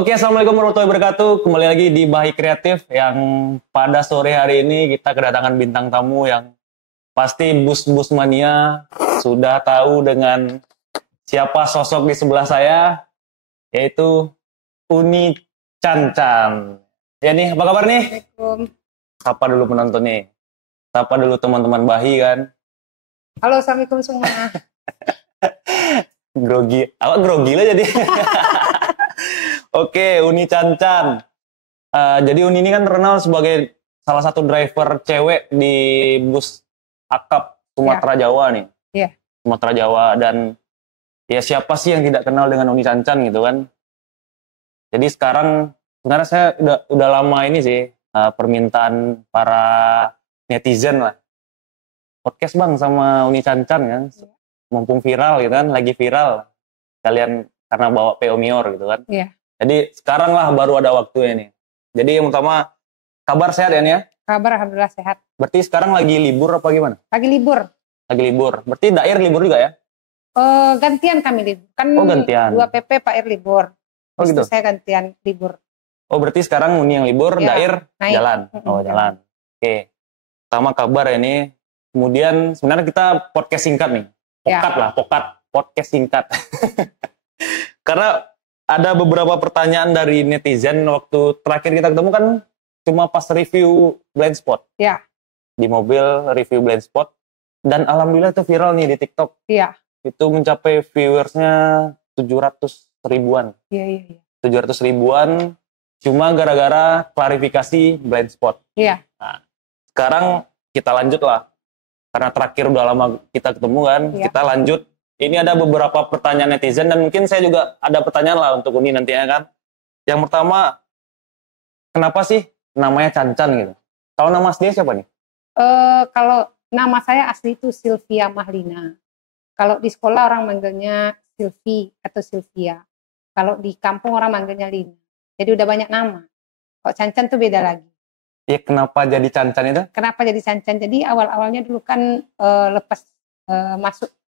Oke, assalamualaikum warahmatullahi wabarakatuh. Kembali lagi di Bahi Kreatif yang pada sore hari ini kita kedatangan bintang tamu yang pasti bus-bus mania sudah tahu dengan siapa sosok di sebelah saya, yaitu Uni Cancan. Ya nih, apa kabar nih? Assalamualaikum. Sapa dulu penonton nih. Sapa dulu teman-teman Bahi kan. Halo, assalamualaikum semua. Grogi, awak grogi lah jadi. Oke, Uni Cancan. Jadi Uni ini kan terkenal sebagai salah satu driver cewek di bus akap Sumatera Jawa nih. Iya. Sumatera Jawa, dan ya siapa sih yang tidak kenal dengan Uni Cancan gitu kan. Jadi sekarang sebenarnya saya udah lama ini sih permintaan para netizen lah. Podcast bang sama Uni Cancan kan. Mumpung viral gitu kan, lagi viral. Kalian karena bawa PO Mior gitu kan. Iya. Jadi sekarang lah baru ada waktunya nih. Jadi yang pertama, kabar sehat ya nih ya? Kabar alhamdulillah sehat. Berarti sekarang lagi libur apa gimana? Lagi libur. Lagi libur. Berarti Dair libur juga ya? Gantian kami libur. Kan gantian. 2 PP Pak Ir libur. Oh gitu? Saya gantian libur. Oh berarti sekarang Uni yang libur, Ya, Dair naik. jalan? Oh jalan. Oke. Pertama kabar ya nih. Kemudian sebenarnya kita podcast singkat nih. Podcast singkat. Karena ada beberapa pertanyaan dari netizen waktu terakhir kita ketemu kan cuma pas review Blind Spot. Ya. Di mobil review Blind Spot. Dan alhamdulillah itu viral nih di TikTok. Iya. Itu mencapai viewersnya 700 ribuan. Iya. 700 ribuan cuma gara-gara klarifikasi Blind Spot. Iya. Nah, sekarang kita lanjut lah. Karena terakhir udah lama kita ketemu kan, kita lanjut. Ini ada beberapa pertanyaan netizen dan mungkin saya juga ada pertanyaan lah untuk Uni nantinya kan. Yang pertama, kenapa sih namanya Cancan gitu? Kalau nama aslinya siapa nih? Kalau nama saya asli itu Sylvia Mahlina. Kalau di sekolah orang manggilnya Sylvie atau Sylvia. Kalau di kampung orang manggilnya Lina. Jadi udah banyak nama. Kok Cancan tuh beda lagi. Ya kenapa jadi Cancan itu? Kenapa jadi Cancan? Jadi awal-awalnya dulu kan lepas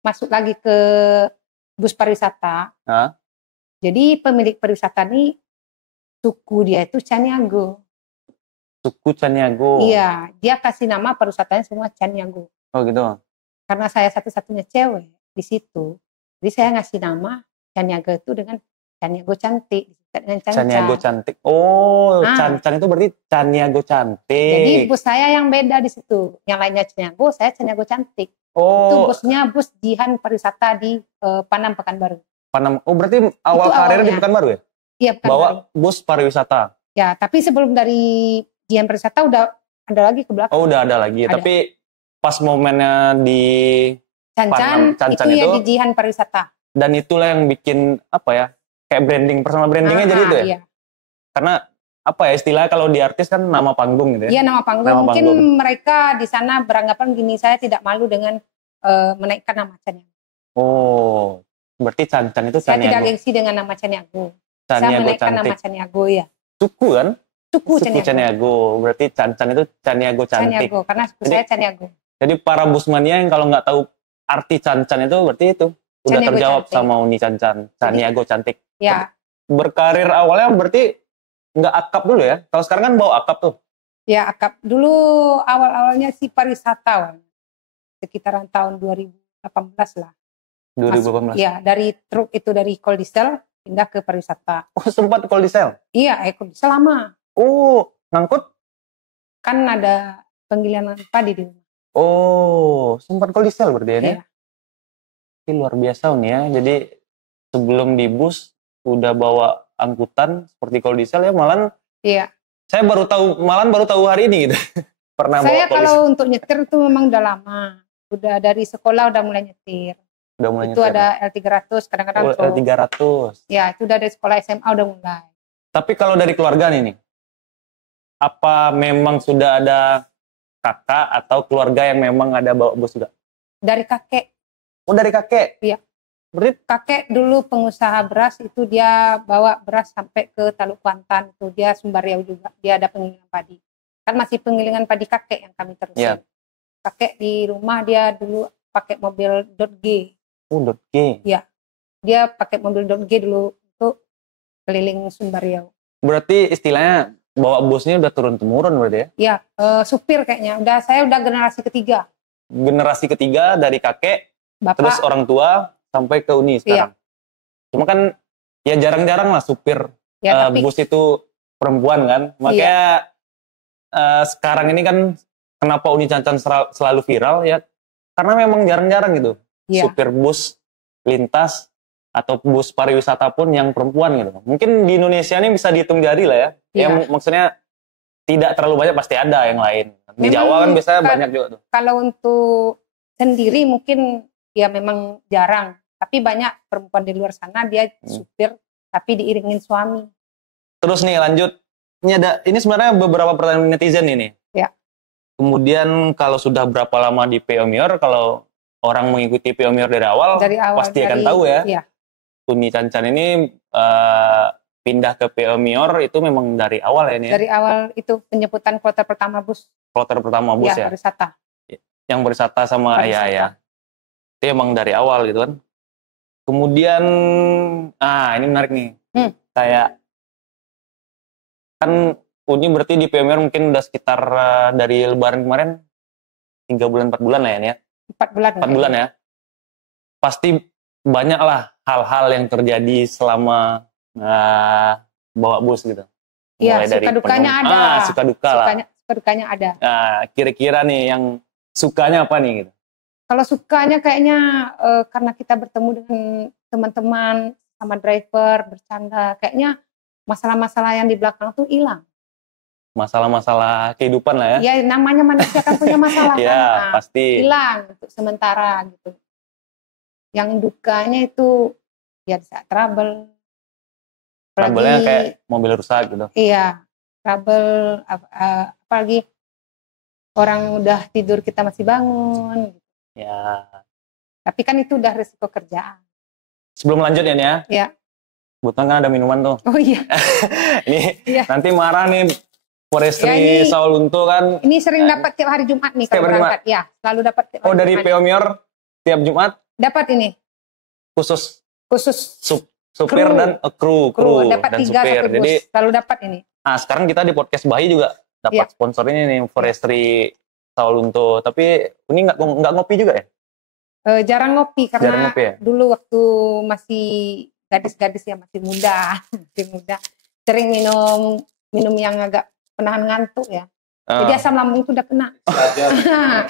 masuk lagi ke bus pariwisata. Hah? Jadi pemilik pariwisata ini suku dia itu Caniago. Suku Caniago. Iya, dia kasih nama pariwisatanya semua Caniago. Oh gitu. Karena saya satu-satunya cewek di situ, jadi saya ngasih nama Caniago itu dengan Caniago cantik, dengan Cancan. Caniago cantik. Oh, Cancan itu berarti Caniago cantik. Jadi bus saya yang beda di situ. Yang lainnya Caniago, saya Caniago cantik. Oh. Itu busnya bus Jihan Pariwisata di Panam Pekanbaru. Panam. Oh berarti awal karir di Pekanbaru ya? Iya, Pekanbaru. Bawa bus pariwisata. Ya, tapi sebelum dari Jihan Pariwisata udah ada lagi ke belakang. Oh udah ada lagi. Ada. Tapi pas momennya di Cancan itu ya di Jihan Pariwisata. Dan itulah yang bikin apa ya? Kayak branding, personal brandingnya jadi itu ya? Iya. Karena apa ya istilahnya kalau di artis kan nama panggung gitu ya? Iya nama panggung. Mungkin mereka di sana beranggapan gini, saya tidak malu dengan menaikkan nama Caniago. Oh, berarti Cancan itu Caniago. Saya tidak gengsi dengan nama Caniago. Saya menaikkan nama Caniago ya. Suku kan? Suku Caniago. Berarti Cancan itu Caniago cantik. Caniago, karena suku saya Caniago. Jadi para busmania yang kalau nggak tahu arti Cancan itu berarti itu udah Caniago terjawab cantik. sama Uni Cancan. Caniago cantik. Ya. Berkarir awalnya berarti nggak akap dulu ya? Kalau sekarang kan bawa akap tuh. Ya akap. Dulu awal-awalnya si pariwisata. Sekitaran tahun 2018 lah. 2018? Iya, dari truk itu dari Koldisel pindah ke pariwisata. Oh sempat Koldisel? Iya, Koldisel lama. Oh, ngangkut? Kan ada penggilingan padi di rumah. Oh, sempat Koldisel berarti ya? Iya. Ini luar biasa nih ya. Jadi sebelum di bus udah bawa angkutan seperti Koldisel ya malah. Iya. Saya baru tahu hari ini gitu. Pernah saya bawa kalau untuk nyetir itu memang udah lama. Udah dari sekolah udah mulai nyetir. Itu ada L300 kadang-kadang. L300. Ya, itu udah dari sekolah SMA udah mulai. Tapi kalau dari keluarga nih, apa memang sudah ada kakak atau keluarga yang memang ada bawa bus juga? Dari kakek. Oh, dari kakek? Iya. Berarti kakek dulu pengusaha beras, itu dia bawa beras sampai ke Taluk Kuantan, itu dia Sumber Riau juga. Dia ada penggilingan padi. Kan masih penggilingan padi kakek yang kami terusin. Yeah. Kakek di rumah dia dulu pakai mobil .G. .G. Iya. Dia pakai mobil .G dulu untuk keliling Sumbar Riau. Berarti istilahnya bawa busnya udah turun-temurun berarti ya? Iya, supir kayaknya. Saya udah generasi ketiga. Generasi ketiga dari kakek, Bapak, terus orang tua sampai ke Uni sekarang. Cuma kan ya jarang-jarang lah supir ya, tapi bus itu perempuan kan. Makanya sekarang ini kan kenapa Uni Cancan selalu viral ya karena memang jarang-jarang gitu. Supir bus lintas atau bus pariwisata pun yang perempuan gitu. Mungkin di Indonesia ini bisa dihitung jari lah ya. Ya maksudnya tidak terlalu banyak, pasti ada yang lain. Di memang, Jawa kan biasanya banyak juga tuh. Kalau untuk sendiri mungkin ya memang jarang. Tapi banyak perempuan di luar sana dia supir tapi diiringin suami. Terus nih lanjut. Ini sebenarnya beberapa pertanyaan netizen ini. Ya. Kemudian kalau sudah berapa lama di PO Mior, kalau orang mengikuti PO Mior dari awal pasti akan tahu ya. Iya. Uni Cancan ini pindah ke PO Mior itu memang dari awal ya ini. Dari awal itu penyebutan kloter pertama bus. Kloter pertama bus ya. Pariwisata. Yang berwisata sama ya. Itu emang dari awal gitu kan. Kemudian ini menarik nih. Kayak kan Uni berarti di PO Mior mungkin udah sekitar dari Lebaran kemarin 3 bulan 4 bulan lah ya. 4 bulan. 4 bulan ya. Pasti banyak lah hal-hal yang terjadi selama bawa bus gitu. Iya, suka dukanya ada. Suka duka lah. Suka dukanya ada. Nah, kira-kira nih yang sukanya apa nih gitu? Kalau sukanya kayaknya karena kita bertemu dengan teman-teman sama driver bercanda, kayaknya masalah-masalah yang di belakang tuh hilang. Masalah-masalah kehidupan lah ya. Ya namanya manusia kan punya masalah ya, pasti. Hilang untuk sementara gitu. Yang dukanya itu ya saat trouble. Trouble-nya kayak mobil rusak gitu. Iya, trouble apalagi orang udah tidur kita masih bangun. Gitu. Ya. Tapi kan itu udah risiko kerjaan. Sebelum lanjut ya. Ya. Kebetulan kan ada minuman tuh. Oh iya. Ini nanti marah nih Forestry Sawalunto kan. Ini sering dapat tiap hari Jumat nih kalau berangkat. Ya, selalu dapat tiap hari Jumat. Dari PO Mior tiap Jumat? Dapat ini. Khusus kru. Supir dan kru dapat dan 3 supir. Jadi selalu dapat ini. Nah, sekarang kita di podcast Bahi juga dapat sponsor ini nih Forestry Sawalunto. Tapi ini nggak ngopi juga ya? Jarang ngopi karena ya? Dulu waktu masih gadis-gadis yang masih muda, sering minum yang agak penahan ngantuk ya. Jadi asam lambung itu udah kena.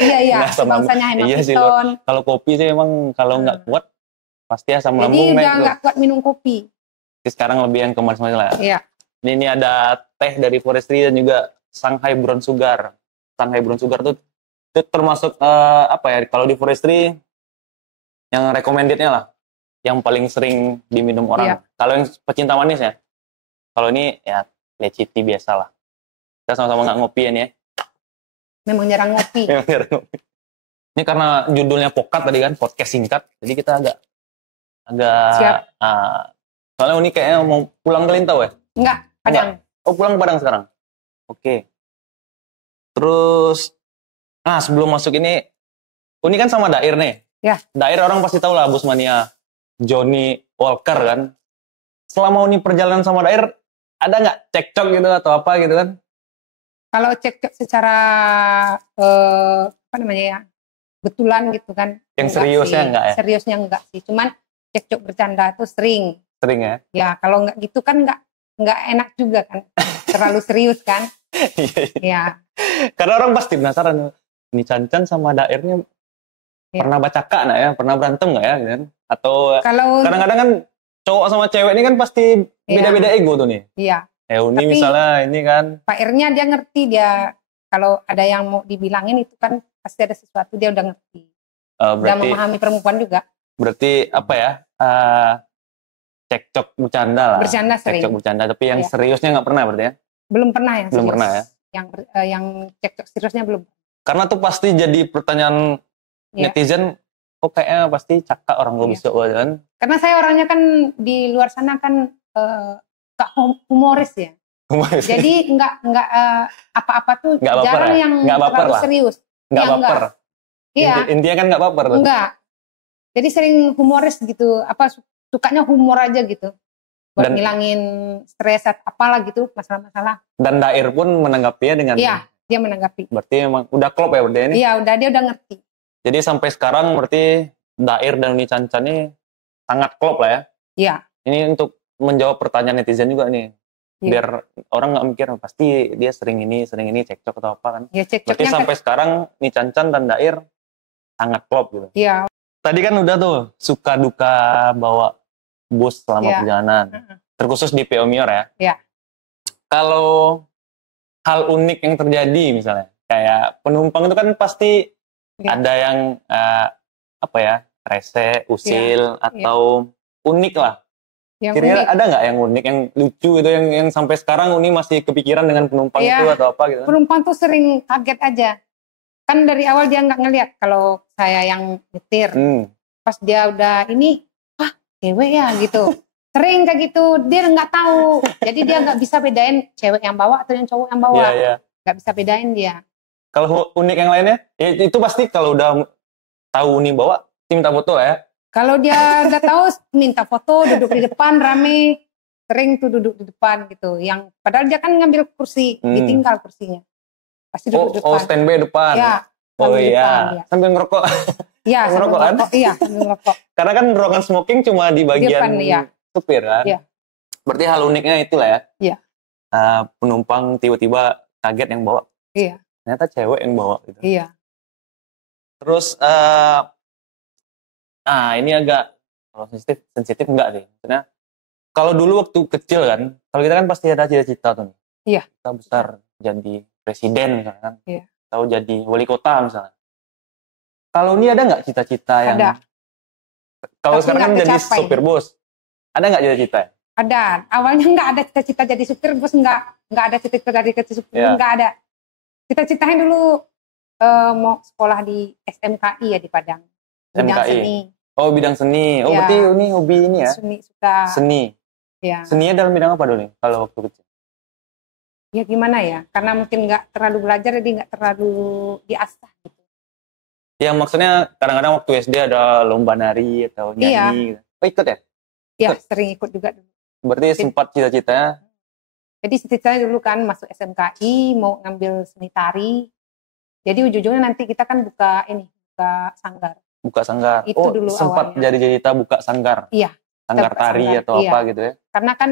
Iya. Bangsanya hemapiton. Kalau kopi sih emang kalau nggak kuat pasti asam lambung naik. Jadi udah nggak kuat minum kopi. Jadi sekarang lebih yang kemarin lah. Iya. Ini ada teh dari Forestry dan juga Shanghai Brown Sugar. Shanghai Brown Sugar itu termasuk kalau di Forestry yang recommended-nya lah. Yang paling sering diminum orang. Iya. Kalau yang pecinta manis ya. Kalau ini ya leciti biasa lah. Kita sama-sama nggak ngopi ya nih ya. Memang jarang ngopi. Ini karena judulnya Pokat tadi kan, podcast singkat. Jadi kita agak siap. Soalnya Uni kayaknya mau pulang ke Lintau ya? Enggak, Padang. Oh, pulang ke Padang sekarang? Oke. Terus, sebelum masuk ini, Uni kan sama Dair nih. Ya. Dair orang pasti tahu lah, Busmania Johnny Walker kan. Selama Uni perjalanan sama Dair, ada nggak cekcok gitu atau apa gitu kan? Kalau cekcok secara betulan gitu kan? Yang seriusnya enggak ya? Seriusnya enggak sih, cuman cekcok bercanda itu sering. Sering ya? Ya kalau nggak gitu kan nggak enak juga kan, terlalu serius kan? Iya. Karena orang pasti penasaran, ini Cancan sama Dairnya pernah bacaka nggak ya? Pernah berantem nggak ya? Gitu. Atau kadang-kadang kan cowok sama cewek ini kan pasti beda-beda ego tuh nih. Iya. Uni misalnya ini kan. Pak Irnya dia ngerti, dia kalau ada yang mau dibilangin itu kan pasti ada sesuatu, dia udah ngerti. Udah memahami perempuan juga. Berarti apa ya? Cekcok bercanda lah. Bercanda sering. Cekcok bercanda, tapi yang seriusnya nggak pernah berarti ya? Belum pernah yang serius. Belum pernah ya? Yang cekcok seriusnya belum. Karena tuh pasti jadi pertanyaan netizen, kok kayaknya pasti cakak orang gue bisa kan? Karena saya orangnya kan di luar sana kan gak humoris ya. Humoris. Jadi nggak apa-apa tuh gak jarang yang terlalu serius. Nggak baper. Iya. Intinya kan nggak baper. Enggak. Jadi sering humoris gitu. Sukanya humor aja gitu. buat Dan- ngilangin stres atau apalah gitu, masalah-masalah. Dan Dair pun menanggapinya dengan Iya, dia menanggapi. berarti emang udah klop ya berarti ini. Iya, dia udah ngerti. Jadi sampai sekarang berarti Dair dan Uni Cancan ini sangat klop lah ya. Iya. Ini untuk menjawab pertanyaan netizen juga nih. Iya. Biar orang nggak mikir pasti dia sering ini cekcok atau apa kan. Ya Berarti cekcoknya sampai sekarang Uni Cancan dan Dair sangat klop gitu. iya. Tadi kan udah tuh suka duka bawa bus selama Iya. perjalanan. Terkhusus di PO Mior ya. Iya. Kalau hal unik yang terjadi misalnya, kayak penumpang itu kan pasti Iya. ada yang apa ya, rese, usil, atau unik lah. Yang Kira-kira unik. ada nggak yang unik, yang lucu itu, yang sampai sekarang Uni masih kepikiran dengan penumpang Iya. itu atau apa gitu? Penumpang tuh sering kaget aja. Kan dari awal dia nggak ngeliat kalau saya yang nyetir. Pas dia udah ini, wah cewek ya gitu. Sering kayak gitu, dia nggak tahu. Jadi dia nggak bisa bedain cewek yang bawa atau yang cowok yang bawa. Iya, iya. Nggak bisa bedain dia. Kalau unik yang lainnya, ya, itu pasti kalau udah tahu Uni bawa, minta foto lah ya. Kalau dia nggak tahu, minta foto, duduk di depan rame. Sering tuh duduk di depan gitu. Yang padahal dia kan ngambil kursi, ditinggal kursinya. Pasti duduk di depan. Oh, standby depan. Ya, Oh sambil iya, depan, ya. sambil ngerokok. Iya, sambil ngerokok kan? ngerokok. Iya, sambil ngerokok. Karena kan ruangan smoking cuma di bagian Depan, iya. supir kan. Iya. Berarti hal uniknya itulah ya. Iya. Penumpang tiba-tiba kaget yang bawa. Iya. Ternyata cewek yang bawa gitu. Iya. Terus ini agak kalau sensitif enggak sih. Maksudnya kalau dulu waktu kecil kan, kalau kita kan pasti ada cita-cita tuh. Iya. Kita besar jadi presiden misalnya kan. Iya. Atau jadi wali kota misalnya. Kalau ini ada nggak cita-cita yang Ada. Kalau Tapi sekarang kan nggak jadi tercapai. sopir bus. Ada nggak cita-cita? Ada. Awalnya nggak ada cita-cita jadi supir bus, nggak ada cita-cita dari kecil supir, Iya. nggak ada. Cita-citanya dulu mau sekolah di SMKI ya di Padang. Bidang SMKI. seni. Oh, bidang seni. Oh, Iya. berarti ini hobi ini ya? Seni suka. Seni. Ya. Seninya dalam bidang apa dulu nih kalau waktu kecil? Ya gimana ya? Karena mungkin nggak terlalu belajar, jadi nggak terlalu diasah gitu. Ya maksudnya kadang-kadang waktu SD ada lomba nari atau nyanyi. Iya. Gitu. Oh, ikut ya? Ya sering ikut juga dulu. Berarti sempat cita-citanya. Jadi cita-citanya dulu kan masuk SMKI, mau ngambil seni tari. Jadi ujung-ujungnya nanti kita kan buka sanggar. Buka sanggar. Itu oh, dulu sempat awalnya. jadi cita buka sanggar. Iya. Sanggar Kita buka tari sanggar, atau iya. apa gitu ya. Karena kan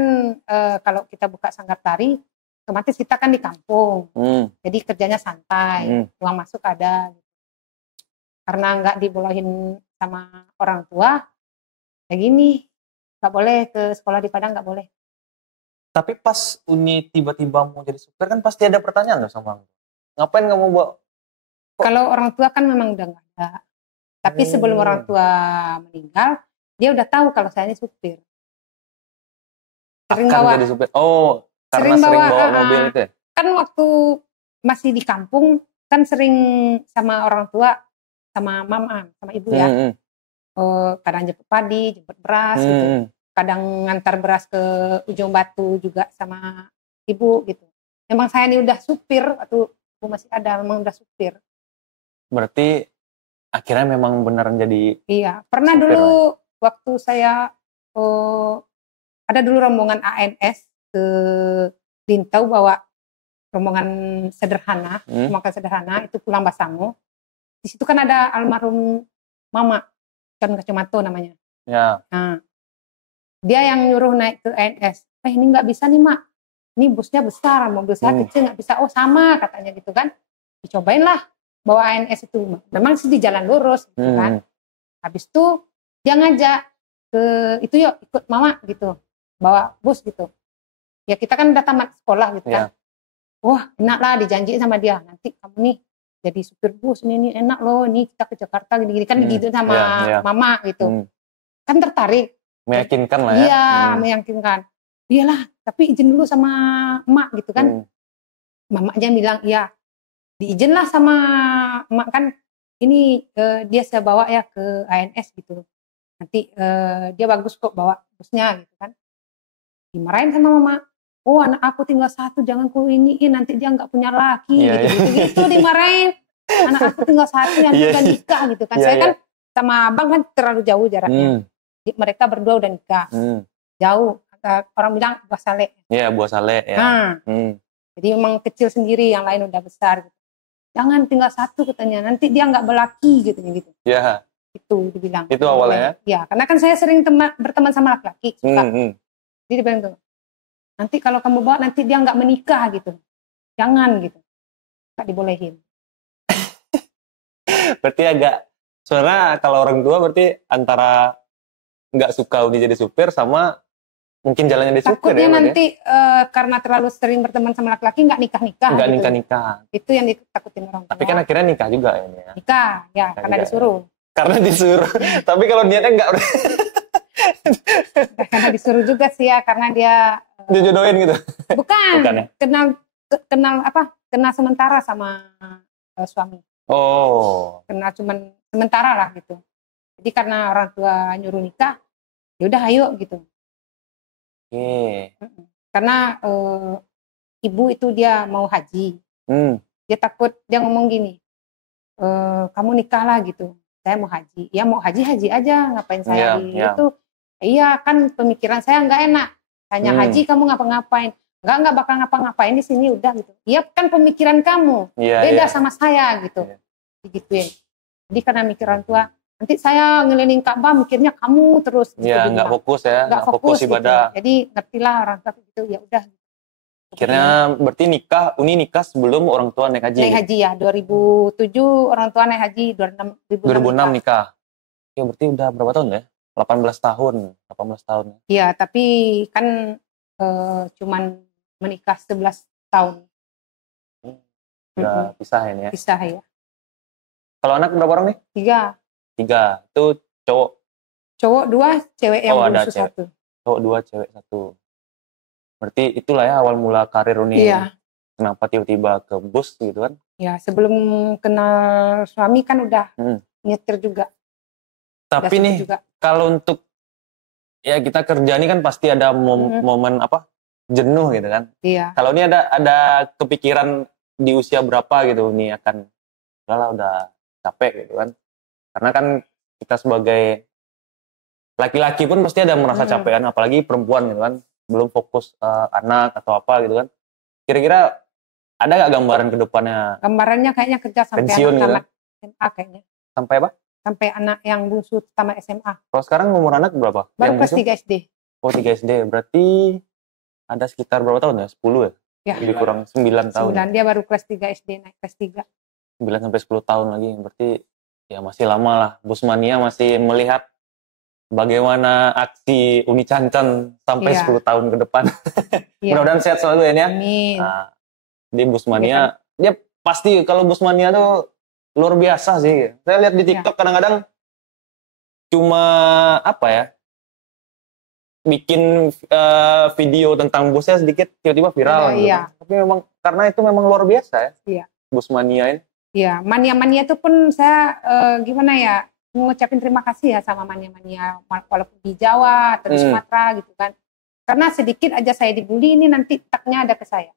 kalau kita buka sanggar tari, otomatis kita kan di kampung. Jadi kerjanya santai, uang masuk ada. Karena nggak dibolehin sama orang tua, ya gini, nggak boleh ke sekolah di Padang, nggak boleh. Tapi pas Uni tiba-tiba mau jadi supir kan pasti ada pertanyaan loh sama aku. Ngapain kamu bawa? Kalau orang tua kan memang udah nggak ada. Tapi sebelum orang tua meninggal, dia udah tahu kalau saya ini supir. Sering Akan bawa. jadi supir. Oh, karena sering bawa mobil itu ya? Kan waktu masih di kampung, kan sering sama orang tua, sama mama, sama ibu ya. Kadang jemput padi, jemput beras gitu. Kadang ngantar beras ke Ujung Batu juga sama ibu gitu. Memang saya ini udah supir, atau ibu masih ada, memang udah supir. Berarti akhirnya memang beneran jadi. Iya, pernah supir, dulu waktu saya ada dulu rombongan ANS ke Lintau bawa rombongan sederhana, rombongan sederhana itu pulang Basango. Di situ kan ada almarhum Mama, kan Kacamato namanya. Ya. Nah, dia yang nyuruh naik ke ANS. Ini nggak bisa nih Mak, ini busnya besar, mobil saya kecil nggak bisa. Oh sama katanya gitu kan. Dicobain lah bawa ANS itu. Memang sih di jalan lurus gitu kan. Habis itu dia ngajak ke itu yuk ikut Mama gitu. Bawa bus gitu. Ya kita kan udah tamat sekolah gitu kan. Wah enak lah dijanjiin sama dia. Nanti kamu nih jadi supir bus ini enak loh. Ini kita ke Jakarta gini-gini kan gitu sama Mama gitu. Kan tertarik. Meyakinkan lah ya. Iya meyakinkan. Iyalah tapi izin dulu sama emak gitu kan. Mamanya bilang iya. Diizin lah sama emak kan. Ini dia saya bawa ya ke ANS gitu. Nanti dia bagus kok bawa busnya gitu kan. Dimarahin sama Mama. Oh anak aku tinggal satu, jangan ku iniin, nanti dia nggak punya laki, gitu dimarahin. Anak aku tinggal satu yang udah nikah gitu kan. Saya kan sama abang kan terlalu jauh jaraknya. Mereka berdua udah nikah, jauh. orang bilang buah saleh. Iya, buah saleh ya. Nah, jadi memang kecil sendiri, yang lain udah besar. Gitu. Jangan tinggal satu katanya, nanti dia nggak berlaki gitu. Iya. Itu dibilang. Itu awalnya? Ya, karena kan saya sering berteman sama laki-laki, suka. Jadi dia bilang tuh, nanti kalau kamu bawa nanti dia nggak menikah gitu, jangan gitu, nggak dibolehin. Berarti agak, sebenarnya kalau orang tua berarti antara nggak suka Uni jadi supir sama mungkin jalannya di supir. Takutnya nanti karena terlalu sering berteman sama laki-laki nggak nikah-nikah. Nggak gitu. nikah-nikah. Itu yang ditakutin orang tua. Tapi kan akhirnya nikah juga ini ya. Nikah, ya nikah karena juga, disuruh. Karena disuruh. Tapi kalau niatnya nggak. Karena disuruh juga sih ya, karena dia dijodohin gitu. Bukan ya? Kenal sementara sama suami. Oh. Kenal cuman sementara lah gitu. Jadi karena orang tua nyuruh nikah, ya udah ayo gitu. Karena ibu itu dia mau haji. Dia takut, dia ngomong gini, kamu nikahlah gitu, saya mau haji. Ya mau haji aja, ngapain saya itu. Iya kan pemikiran saya nggak enak. Hanya haji kamu ngapa-ngapain. Nggak bakal ngapa-ngapain di sini udah gitu. Iya kan pemikiran kamu, beda sama saya gitu. Digituin. Jadi karena mikiran tua, nanti saya ngeliling Ka'bah mikirnya kamu terus. Iya, gitu, nggak fokus ya, nggak fokus ibadah. Gitu. Jadi ngertilah orang tua gitu, ya udah. Akhirnya berarti Uni nikah sebelum orang tua naik haji. Naik haji ya, 2007 orang tua naik haji, 2006 nikah. Ya berarti udah berapa tahun ya? 18 tahun. Iya, tapi kan cuman menikah 11 tahun. Udah pisah ini ya? Pisah ya. Kalau anak berapa orang nih? 3. Itu cowok? Cowok 2, cewek yang bungsu 1. Cowok 2, cewek 1. Berarti itulah ya awal mula karir Uni. Iya. Kenapa tiba-tiba ke bus gitu kan? Ya, sebelum kenal suami kan udah nyetir juga. Tapi nih, kalau untuk ya kita kerja ini kan pasti ada momen apa? Jenuh gitu kan? Iya. Kalau ini ada kepikiran di usia berapa gitu nih akan udah capek gitu kan? Karena kan kita sebagai laki-laki pun pasti ada merasa capek kan, apalagi perempuan gitu kan, belum fokus anak atau apa gitu kan. Kira-kira ada nggak gambaran ke depannya? Gambarannya kayaknya kerja sampai pensiun anak gitu? SMA kayaknya. Sampai apa? Sampai anak yang bungsu tamat SMA. Kalau sekarang umur anak berapa? Baru kelas 3 SD. Oh 3 SD, berarti ada sekitar berapa tahun ya? 10 ya? Ya. Lebih kurang 9 tahun. 9, dia baru kelas 3 SD, naik kelas 3. 9 sampai 10 tahun lagi, berarti ya masih lama lah. Busmania masih melihat bagaimana aksi Uni Cancan sampai 10 tahun ke depan. Mudah-mudahan sehat selalu ya. Amin. Nah, di Busmania, dia pasti kalau Busmania tuh luar biasa sih. Saya lihat di TikTok kadang-kadang cuma apa ya, bikin video tentang busnya sedikit tiba-tiba viral. Gitu. Tapi memang karena itu memang luar biasa ya. Iya. Busmania ini. Iya, mania-mania itu pun saya gimana ya, mengucapin terima kasih ya sama mania-mania walaupun di Jawa atau di Sumatera gitu kan. Karena sedikit aja saya dibully, ini nanti taknya ada ke saya.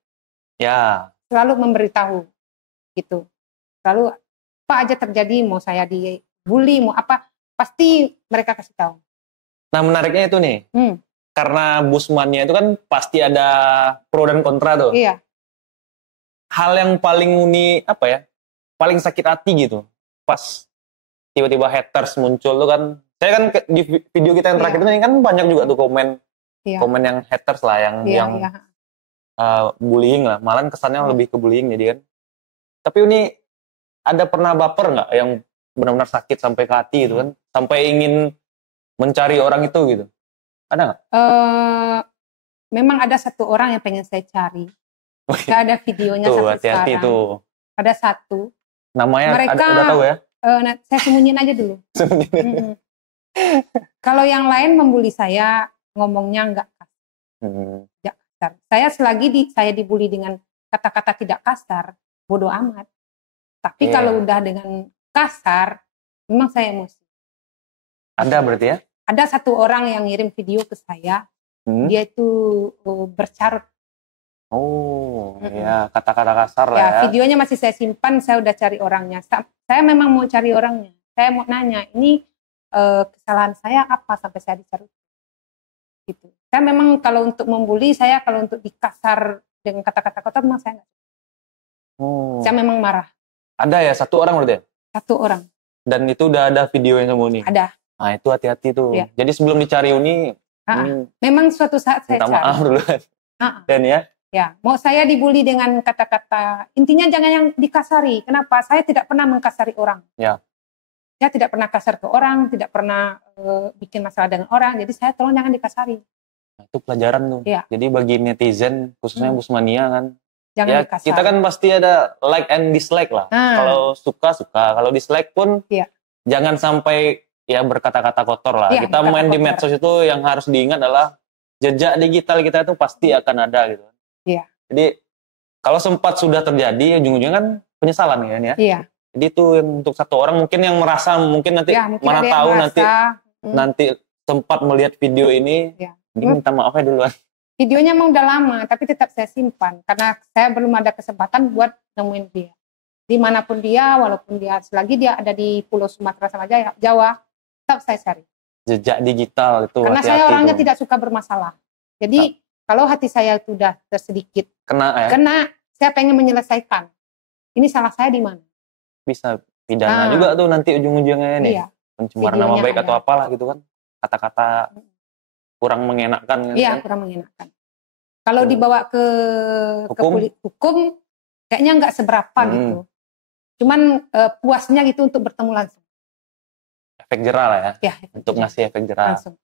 Ya. Selalu memberitahu gitu. Selalu apa aja terjadi, mau saya dibully, mau apa, pasti mereka kasih tahu. Nah menariknya itu nih, karena Busmania itu kan pasti ada pro dan kontra tuh. Iya. Hal yang paling Uni apa ya, paling sakit hati gitu, pas tiba-tiba haters muncul tuh kan. Saya kan di video kita yang terakhir ini kan banyak juga tuh komen yang haters lah, yang bullying lah, malah kesannya lebih ke bullying jadi kan. Tapi Uni ada pernah baper nggak yang benar-benar sakit sampai ke hati gitu kan, sampai ingin mencari orang itu gitu? Ada nggak? Memang ada satu orang yang pengen saya cari. Gak ada videonya tuh, sampai hati-hati sekarang. Tuh. Ada satu. Namanya mereka, udah tahu ya? Saya sembunyiin aja dulu. Kalau yang lain membuli saya, ngomongnya nggak kasar. Saya selagi saya dibully dengan kata-kata tidak kasar, bodoh amat. Tapi kalau udah dengan kasar, memang saya emosi. Ada berarti ya? Ada satu orang yang ngirim video ke saya, dia itu bercarut. Oh, ya kata-kata kasar lah ya. Videonya masih saya simpan, saya udah cari orangnya. Saya memang mau cari orangnya. Saya mau nanya, ini kesalahan saya apa sampai saya dicarut? Gitu. Saya memang kalau untuk membuli, saya kalau untuk dikasar dengan kata-kata kotor, memang saya nggak. Oh. Saya memang marah. Ada ya satu orang berarti ya? Satu orang. Dan itu udah ada videonya semua nih? Ada. Nah itu hati-hati tuh. Iya. Jadi sebelum dicari Uni, memang suatu saat saya minta cari. maaf dulu. Dan ya? Ya, mau saya dibully dengan kata-kata, intinya jangan yang dikasari. Kenapa? Saya tidak pernah mengkasari orang. Ya. Saya tidak pernah kasar ke orang, tidak pernah bikin masalah dengan orang. Jadi saya tolong jangan dikasari. Nah, itu pelajaran tuh. Ya. Jadi bagi netizen, khususnya Busmania kan, jangan ya dikasari. kita kan pasti ada like and dislike lah. Kalau suka, kalau dislike pun jangan sampai ya berkata-kata kotor lah. Ya, kita main di medsos itu yang harus diingat adalah jejak digital kita itu pasti akan ada gitu. Iya. Jadi kalau sempat sudah terjadi, ujung-ujungnya kan penyesalan kan ya. Iya. Jadi itu untuk satu orang mungkin yang merasa mungkin nanti ya, mungkin mana tahu nanti sempat melihat video ini, ini minta maaf ya duluan. Videonya emang udah lama, tapi tetap saya simpan karena saya belum ada kesempatan buat nemuin dia. Dimanapun dia, walaupun dia selagi dia ada di Pulau Sumatera sama Jawa, tetap saya cari. Jejak digital itu. Karena saya orangnya tidak suka bermasalah. Jadi kalau hati saya itu udah tersedikit kena, saya pengen menyelesaikan. Ini salah saya di mana? Bisa pidana juga tuh nanti ujung-ujungnya nih. Iya. Pencemaran nama baik atau apalah gitu kan. Kata-kata kurang mengenakan. Iya, kan? Kurang mengenakan. Kalau dibawa ke hukum kayaknya nggak seberapa gitu. Cuman puasnya gitu untuk bertemu langsung. Efek jerah lah ya. Untuk ngasih efek jerah. Langsung.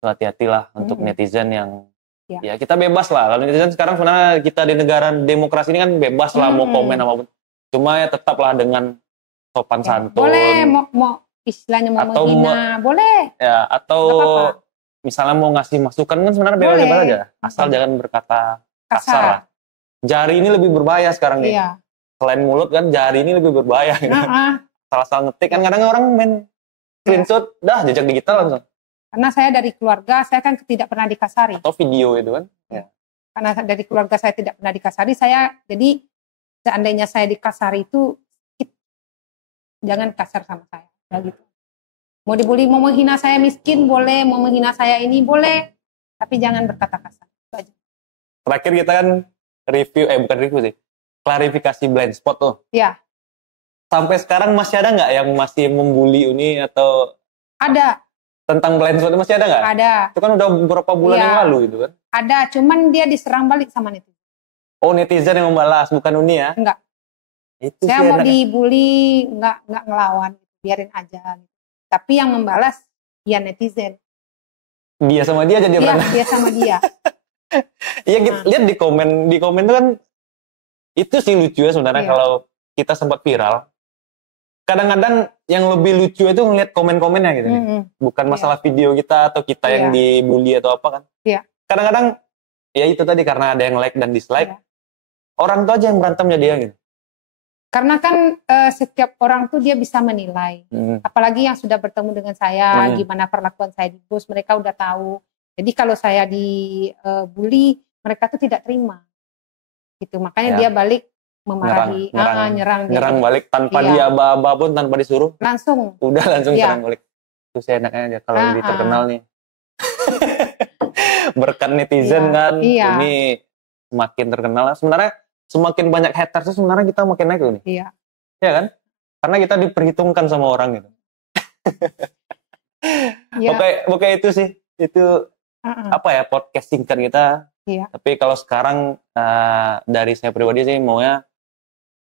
Hati-hatilah untuk netizen yang ya kita bebas lah. Kalau netizen sekarang sebenarnya kita di negara demokrasi ini kan bebas lah mau komen apapun. Cuma ya tetaplah dengan sopan santun. Boleh mau istilahnya mau menghina, boleh. Ya, atau misalnya mau ngasih masukan kan sebenarnya bebas-bebas aja. Asal jangan berkata kasar. Jari ini lebih berbahaya sekarang nih. Iya. Selain mulut kan jari ini lebih berbahaya. Salah-salah ngetik kan kadang orang main screenshot, dah jejak digital langsung. Karena saya dari keluarga, saya kan tidak pernah dikasari. Atau video itu kan. Ya. Karena dari keluarga saya tidak pernah dikasari, jadi seandainya saya dikasari itu, jangan kasar sama saya. Gitu. Mau dibully, mau menghina saya miskin, boleh. Mau menghina saya ini, boleh. Tapi jangan berkata kasar. Terakhir kita kan bukan review sih, klarifikasi blind spot tuh. Iya. Sampai sekarang masih ada nggak yang masih membuli Uni atau? Ada. Tentang blind spot masih ada nggak? Ada. Itu kan udah beberapa bulan yang lalu itu kan? Ada, cuman dia diserang balik sama netizen. Oh, netizen yang membalas, bukan Uni ya? Enggak. Itu saya mau dibully, enggak ngelawan, biarin aja. Tapi yang membalas, dia netizen. Dia sama dia jadi berantem? Iya, dia sama dia. Iya, lihat di komen itu kan, itu sih lucu ya sebenarnya kalau kita sempat viral. Kadang-kadang yang lebih lucu itu ngeliat komen-komennya gitu. Bukan masalah video kita atau kita yang dibully atau apa kan. Kadang-kadang ya itu tadi karena ada yang like dan dislike. Orang tuh aja yang berantem jadi gitu. Karena kan setiap orang tuh dia bisa menilai. Apalagi yang sudah bertemu dengan saya, gimana perlakuan saya di bus, mereka udah tahu. Jadi kalau saya dibully, mereka tuh tidak terima. Gitu. Makanya dia balik memarahi, nyerang balik tanpa dia aba-aba pun, tanpa disuruh langsung serang balik. Itu saya enaknya aja kalau lebih terkenal nih. Berkat netizen kan ini semakin terkenal. Sebenarnya semakin banyak haters itu sebenarnya kita makin naik loh nih. Iya kan? Karena kita diperhitungkan sama orang gitu. Oke, itu sih. Itu apa ya, podcast singkat kita. Tapi kalau sekarang dari saya pribadi sih maunya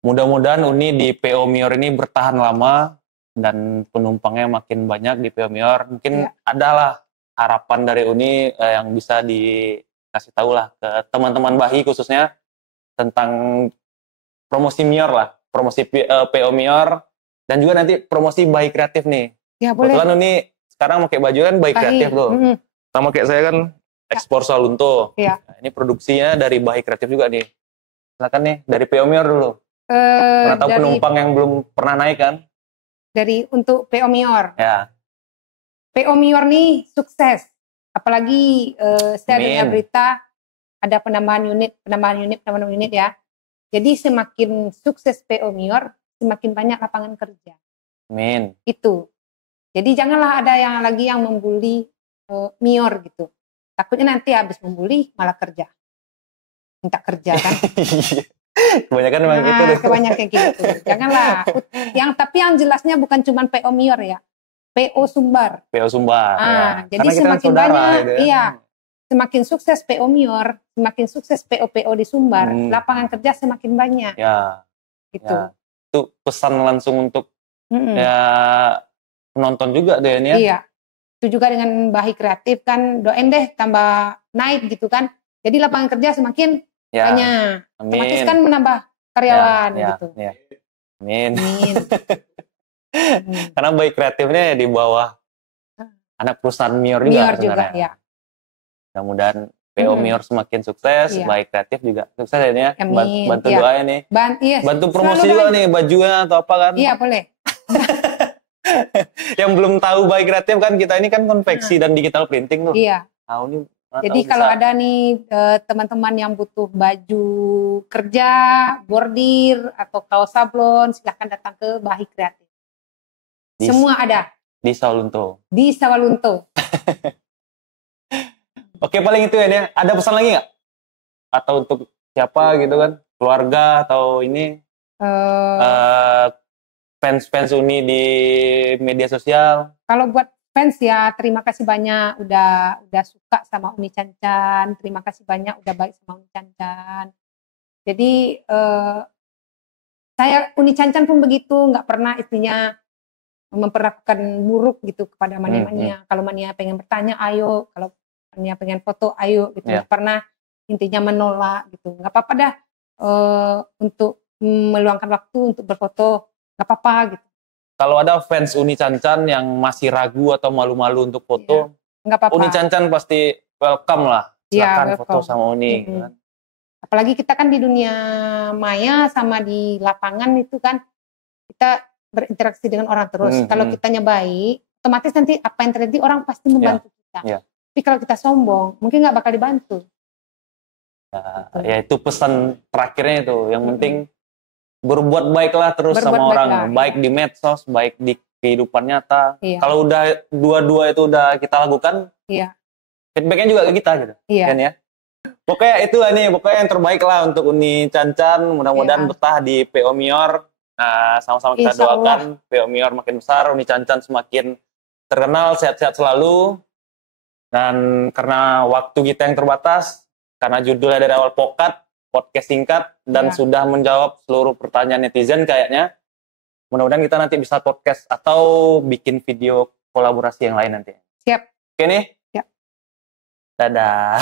mudah-mudahan Uni di PO Mior ini bertahan lama dan penumpangnya makin banyak di PO Mior. Mungkin adalah harapan dari Uni yang bisa dikasih tahu lah ke teman-teman Bahi khususnya tentang promosi Mior lah, promosi PO Mior dan juga nanti promosi Bahi kreatif nih. Ya, boleh. Kebetulan Uni sekarang pakai baju kan Bahi kreatif tuh. Sama kayak saya kan ekspor Salunto. Nah, ini produksinya dari Bahi kreatif juga nih. Silakan nih dari PO Mior dulu. Pernah tahu penumpang yang belum pernah naik kan? Untuk PO Mior. Ya. PO Mior nih sukses. Apalagi saya dengar berita ada penambahan unit ya. Jadi semakin sukses PO Mior, semakin banyak lapangan kerja. Amin. Itu. Jadi janganlah ada yang membuli Mior gitu. Takutnya nanti habis membuli malah kerja. Minta kerja kan. Kebanyakan memang gitu. Kebanyakan gitu. Janganlah. Tapi yang jelasnya bukan cuma PO Mior ya. PO Sumbar. PO Sumbar. Ya. Jadi karena kita semakin saudara, banyak, gitu ya. iya. Semakin sukses PO Mior, semakin sukses PO-PO di Sumbar, lapangan kerja semakin banyak. Ya. Gitu. Ya. Itu pesan langsung untuk ya penonton juga deh ini ya. Iya. Itu juga dengan Bahi Kreatif kan, doain deh tambah naik gitu kan. Jadi lapangan kerja semakin banyak. Otomatis kan menambah karyawan gitu. Ya. Amin. Karena Bahi Kreatifnya di bawah anak perusahaan Mior juga. Mior juga, ya. Mudah-mudahan PO Mior semakin sukses, Bahi Kreatif juga sukses ya. Bantu doanya nih. Bantu promosi juga nih bajunya atau apa kan? Iya boleh. Yang belum tahu Bahi Kreatif kan kita ini kan konveksi dan digital printing tuh. Iya. Jadi kalau ada nih teman-teman yang butuh baju kerja, bordir atau kaos sablon, silahkan datang ke Bahi Kreatif. Semua ada. Di Sawalunto. Di Sawalunto. Oke, paling itu ya nih. Ada pesan lagi nggak? Atau untuk siapa gitu kan? Keluarga atau ini? Fans-fans Uni di media sosial? Kalau buat fans ya, terima kasih banyak udah suka sama Uni Cancan. Terima kasih banyak udah baik sama Uni Cancan. Jadi saya Uni Cancan pun begitu, nggak pernah istrinya memperlakukan buruk gitu kepada mania-mania. Kalau mania pengen bertanya, ayo. Kalau mania pengen foto, ayo gitu. Nggak pernah intinya menolak gitu. Nggak apa-apa dah untuk meluangkan waktu untuk berfoto, nggak apa-apa gitu. Kalau ada fans Uni Cancan yang masih ragu atau malu-malu untuk foto, nggak apa-apa. Uni Cancan pasti welcome lah. Silakan foto sama Uni. Kan? Apalagi kita kan di dunia maya sama di lapangan itu kan kita berinteraksi dengan orang terus. Kalau kitanya baik, otomatis nanti apa yang terjadi orang pasti membantu kita. Tapi kalau kita sombong, mungkin nggak bakal dibantu. Ya itu pesan terakhirnya itu. Yang penting berbuat baiklah terus sama orang. Baik di medsos, baik di kehidupan nyata. Kalau udah dua-dua itu udah kita lakukan, feedbacknya juga ke kita gitu. Kan ya. Pokoknya itu nih, pokoknya yang terbaik lah untuk Uni Cancan. Mudah-mudahan betah di PO Mior. Nah, sama-sama kita doakan PO Mior makin besar, Uni Cancan semakin terkenal, sehat-sehat selalu. Dan karena waktu kita yang terbatas, karena judulnya dari awal podcast singkat, dan sudah menjawab seluruh pertanyaan netizen kayaknya, mudah-mudahan kita nanti bisa podcast atau bikin video kolaborasi yang lain nanti. Siap. Oke nih? Siap. Dadah.